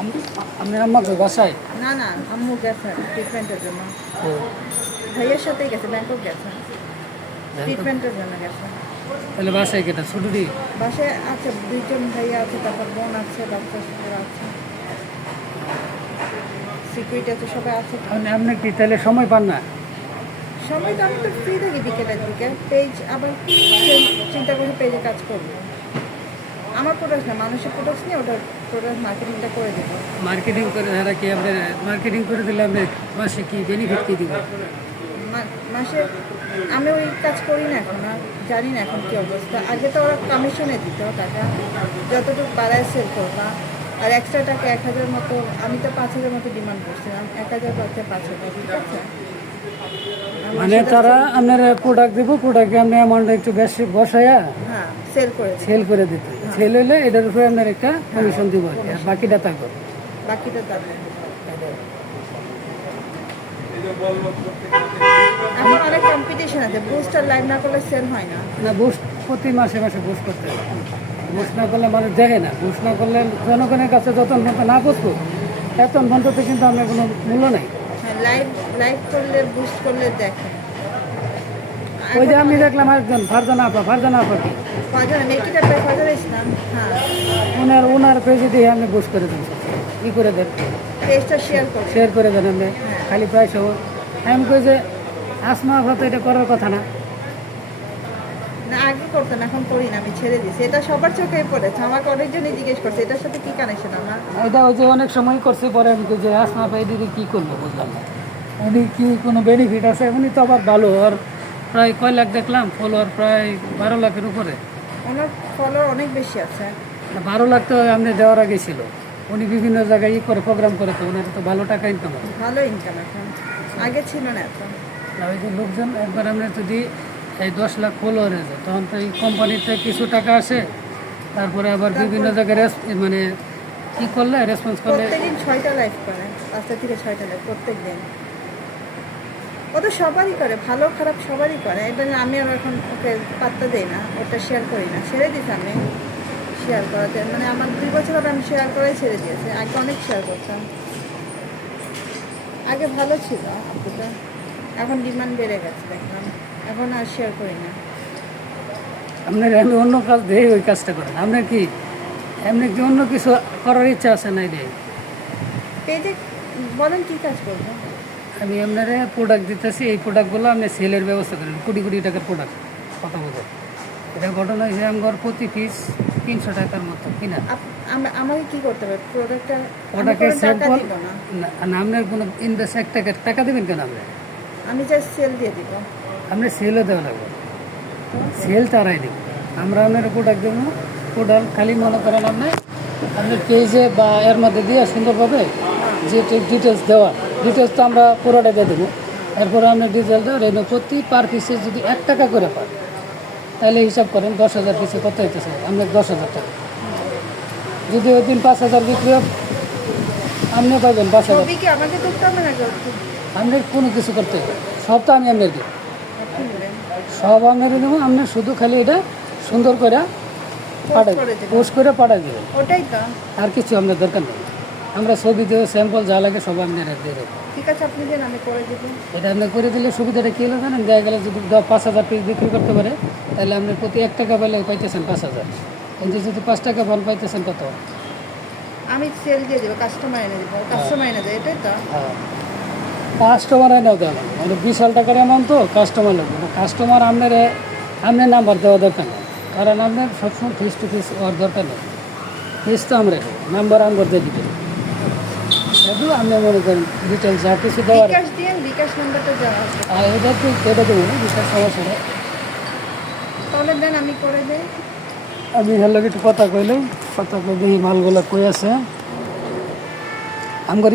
আপনি আম্মাকে বাসায়? না না, আম্মু গেছে ট্রিটমেন্টের জন্য। ও ভাইয়ের সাথেই গেছে, ব্যাংকক গেছে ট্রিটমেন্টের জন্য গেছে। তাহলে বাসায় কেটা ছুটি? বাসায় আছে দুইজন ভাইয়া আছে, তারপর বোন আছে, বাচ্চা সবাই আছে, সিকিউরিটি আছে, সবাই আছে। আপনি কি তাহলে সময় পান না? সময় তো আমি তো ফ্রি থাকি বিকেলের দিকে, পেজ আবার চিন্তা করে পেজে কাজ করবো। আমার প্রোডাক্ট না, মানুষের প্রোডাক্ট নিয়ে ওটা প্রোডাক্ট মার্কেটিংটা করে দেবো। মার্কেটিং করে ধারা কি আপনি মার্কেটিং করে দিলে আপনি মাসে কি বেনিফিট কী দিবেন? মাসে আমি ওই কাজ করি না এখন, আর জানি না এখন কী অবস্থা। আগে তো ওরা কমিশনে দিত টাকা, যতটুকু বাড়ায় সেল করবা, আর এক্সট্রা টাকা 1000 মতো, আমি তো 5000 মতো ডিমান্ড করছিলাম, 1000 করতে 5000, ঠিক আছে। মানে তারা আপনার প্রোডাক্ট দেবো, প্রোডাক্টে আপনি অ্যামাউন্টটা একটু বেশি বসায়া হ্যাঁ সেল করে দিতে, সেল হলে এটার উপরে আপনার একটা কমিশন দিব আর কি, আর বাকিটা থাকবে। বাকিটা তাদের এখন অনেক কম্পিটিশন আছে, বুস্টার লাইভ না করলে সেল হয় না। না বুস্ট প্রতি মাসে মাসে বুস্ট করতে হবে। বুস্ট না করলে মানুষ দেখে না, বুস্ট না করলে জনগণের কাছে যত পর্যন্ত না করবো এতক্ষণ পর্যন্ত কিন্তু আপনার কোনো মূল্য নেই। হ্যাঁ, লাইভ করলে বুস্ট করলে দেখে। ওই যে আমি দেখলাম একজন ফারজানা আপা কি ফারজানা মেকিটা ফারজানা ইসলাম, হ্যাঁ ওনার পেজে দিয়ে আপনি বুস্ট করে দেন, ই করে দেন, পেজটা শেয়ার করে দেন আপনি খালি প্রাইস হবো। আমি কই যে আসমা আপা তো এটা করার কথা না। না আগে করতাম, এখন করি না, আমি ছেড়ে দিছি। এটা সবার চোখেই পড়েছে, আমাকে অনেকজনই জিজ্ঞেস করছে এটার সাথে কি কানেকশন আমার। এটা ওই যে অনেক সময় করছে, পরে আমি কই যে আসমা আপা এদিকে কী করবো বুঝলাম না, উনি কি কোনো বেনিফিট আছে? উনি তো আবার ভালো, আর প্রায় কয় লাখ দেখলাম ফলোয়ার, প্রায় 12 লাখের উপরে। ওনার ফলোয়ার অনেক বেশি আছে। 12 লাখ তো আপনি দেওয়ার আগে ছিল। উনি বিভিন্ন জায়গায় করে প্রোগ্রাম করে, তো ওনার তো ভালো টাকা ইনকাম হয়। ভালো ইনকাম এখন, আগে ছিল না এত। না ওই যে লোকজন একবার আপনি যদি এই 10 লাখ ফলোয়ার হয়ে যায়, তখন তো এই কোম্পানিতে কিছু টাকা আসে, তারপরে আবার বিভিন্ন জায়গায় মানে কি করলে রেসপন্স করলে। প্রত্যেকদিন 6টা লাইভ করে, 5টা থেকে 6টা লাইভ প্রত্যেক দিন। ও তো সবারই করে, ভালো খারাপ সবারই করে। এটা আমি আর এখন ওকে পাত্তা দিই না, ওটা শেয়ার করি না, ছেড়ে দিচ্ছি আমি শেয়ার করাতে। মানে আমার 2 বছর ধরে আমি শেয়ার করাই ছেড়ে দিয়েছি। আগে অনেক শেয়ার করতাম, আগে ভালো ছিল আপুটা, এখন ডিমান্ড বেড়ে গেছে দেখলাম, এখন আর শেয়ার করি না। আপনার আমি অন্য কাজ দেই, ওই কাজটা করেন। আপনার কি এমনি কি অন্য কিছু করার ইচ্ছা আছে না? এটাই পেজে বলেন কী কাজ করবো। আমি আপনারা প্রোডাক্ট দিতেছি, এই প্রোডাক্টগুলো আপনি সেলের ব্যবস্থা করেন, কোটি কোটি টাকার প্রোডাক্ট, কথা বলতে। এটা ঘটনা হয়েছে আমার প্রতি পিস 300 টাকার মতো কিনা। আমাকে কি করতে হবে? প্রোডাক্টের স্যাম্পল দিব না, না, আপনার কোনো ইনভেস্ট 1 টাকা দেবেন কেন? আমি জাস্ট সেল দিয়ে দিব। আপনার সেলও দেওয়া লাগবে, সেল তারাই দেব। আমরা আপনার প্রোডাক্ট দেবো, প্রোডাক্ট খালি মনে করেন আপনার পেজে বা এর মধ্যে দিয়ে সুন্দরভাবে যে ডিটেলস দেওয়া, ডিটেলস তো আমরা পুরোটা দিয়ে দেবো। এরপরে আপনার ডিটেলস দেওয়া রেনো প্রতি পার পিসে যদি 1 টাকা করে পান, তাহলে হিসাব করেন 10,000 পিসে কত হইতেছে আপনার 10,000 টাকা। যদি ওই দিন 5,000 বিক্রি আপনি পাইবেন 5,000। আমাকে দেখতে হবে না, আপনার কোনো কিছু করতে হবে, সব তো আমি আপনার দিই, সব আপনার দেবো। আপনার শুধু খালি এটা সুন্দর করে পোস্ট করে পাঠাই দেবেন, ওটাই তো। আর কিছু আপনার দরকার নেই। আমরা ছবি দেবো, স্যাম্পল যা লাগে সব আপনার দিয়ে দেবো। ঠিক আছে, আপনি দেন, আমি করে দেবো। এটা আপনি করে দিলে সুবিধাটা কী হলো জানেন? দেখা গেলে যদি 5,000 পিস বিক্রি করতে পারে, তাহলে আপনার প্রতি 1 টাকা পেলে পাইতেছেন 5,000, কিন্তু যদি 5 টাকা পান পাইতেছেন কত? আমি সেল দিয়ে দেবো, কাস্টমার এনে দেবো, কাস্টমার এনে দেবো, এটাই তো। হ্যাঁ, কাস্টমার এনে দেওয়া লাগবে, মানে বিশাল টাকার অ্যামাউন্ট তো কাস্টমার লাগবে না। কাস্টমার আপনার নাম্বার দেওয়া দরকার নেই, কারণ আপনার সবসময় ফেস টু ফেস হওয়ার দরকার নেই। ফেস তো আমরা নাম্বার আমার দিয়ে দিবেন, শুধু আপনি মনে করেন ডিটেলস যা কিছু দেওয়ার। বিকাশ নাম্বারটা দেওয়া আছে, আর এটা দেবো না, বিকাশ সমস্যা নেই। তাহলে দেন, আমি করে দেই। আমি হেলো একটু কথা কইলে, কথা কই দেখি মালগুলো কই আছে আমার